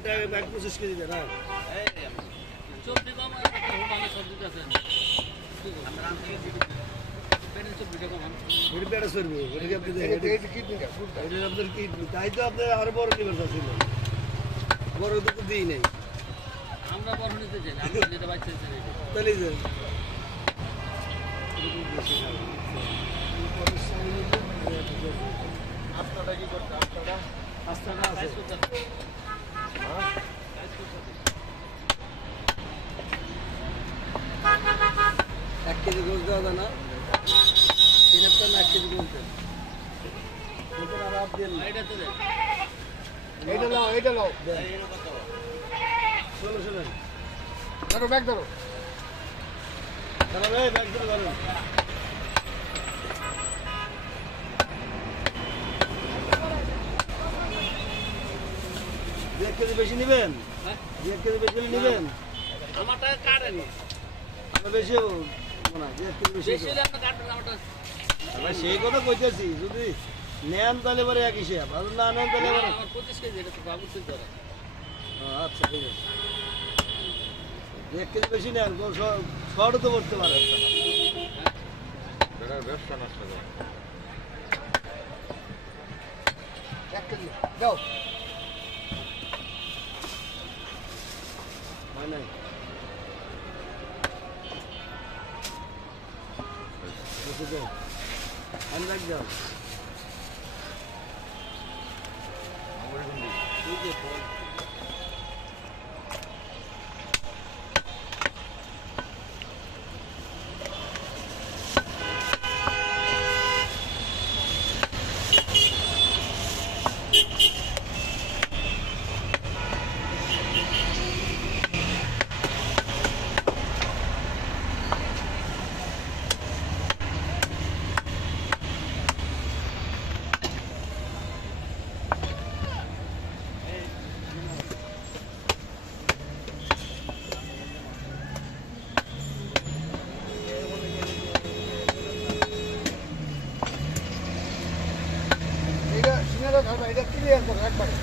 এক 25 কেজি দেন না চলতে কম ভালো সবজি আছে আমরা রান থেকে পেটের সব ভিডিও কম ভিডিও পেটে সরবে এটা কি আপনি দেখেন এটা কিডনি এটা আপনার কিডনি তাই তো আপনি আরো বড় লিভার ছিল বড় তো দিই নাই আমরা বড় নিতে চাই আমরা যেটা বাচ্চা চাই তাহলে যে আস্তাটা কি করতে আস্তাটা আছে হ্যাঁ এক কেজি গোস দেওয়া যায় না তিনটা না 1 কেজি গোস দেন ওটা আর আপ দেন এইটা নাও চলো ধরো ব্যাগ ধরো ব্যাগ ধরো এক কেজি বেশি নেবেন এক কেজি বেশি নেবেন আমার টাকা কাটেনি বেশি না এক কেজি বেশি সেই কথা কইতেছি যদি নেন তাহলে পরে এক হিসেব আর না নেন তাহলে 25 কেজি এটা তো বাবু তুই ধরে আচ্ছা ঠিক আছে এক কেজি বেশি নেন শর্ট তো করতে পারে ব্যবসা নষ্ট করে এক কেজি দাও নাই আমি রাখ যাও এটা ক্লিয়ার করো একবারে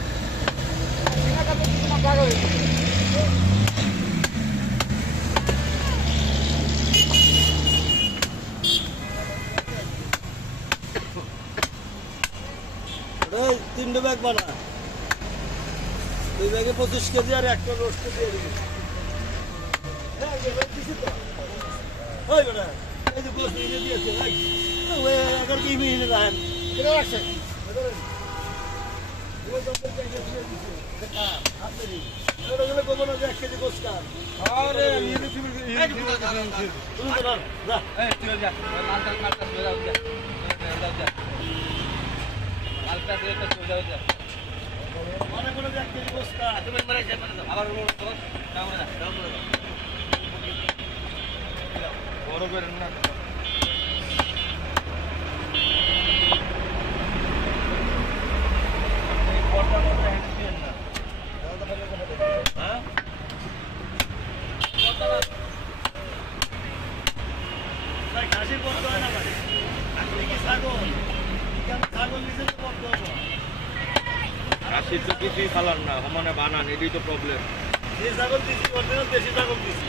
সিনাটা তো তোমার জায়গা হয়ে গেছে এই 3 ব্যাগ বানা 2 ব্যাগে 25 কেজি আর একটা রোস্ট দিয়ে দিবি হ্যাঁ এই দিছি তো ওই বড় এই যে গোস দিয়ে দিয়েছে ওই আগে কি মিলে যান এটা রাখছে বড় করেন না কাশির তো কিছুই খালার না মানে বানান এটাই তো প্রবলেম ছাগল দিচ্ছি দেশি ছাগল দিচ্ছি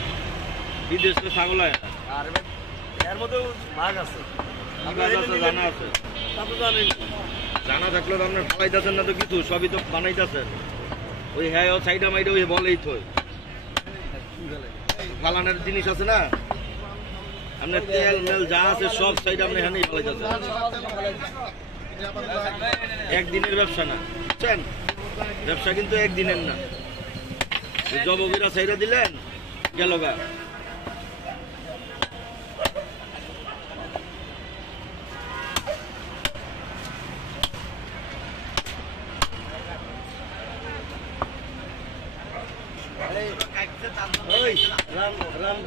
বিদেশে ছাগল হয় আর এর মধ্যেও ভাগ আছে জানা আছে জানা থাকলে তো আপনার ফালাইতেছেন না তো কিছু সবই তো বানাইতেছেন ওই হ্যাঁ সাইডা মাইডা ওই বলেই তো ফালানোর জিনিস আছে না আপনার তেল মেল যা আছে সব সাইড আপনি এখানেই ফালাইতেছেন একদিনের ব্যবসা না বুঝছেন ব্যবসা কিন্তু একদিনের না জববিরা সাইডা দিলেন গেল গা রাম রাম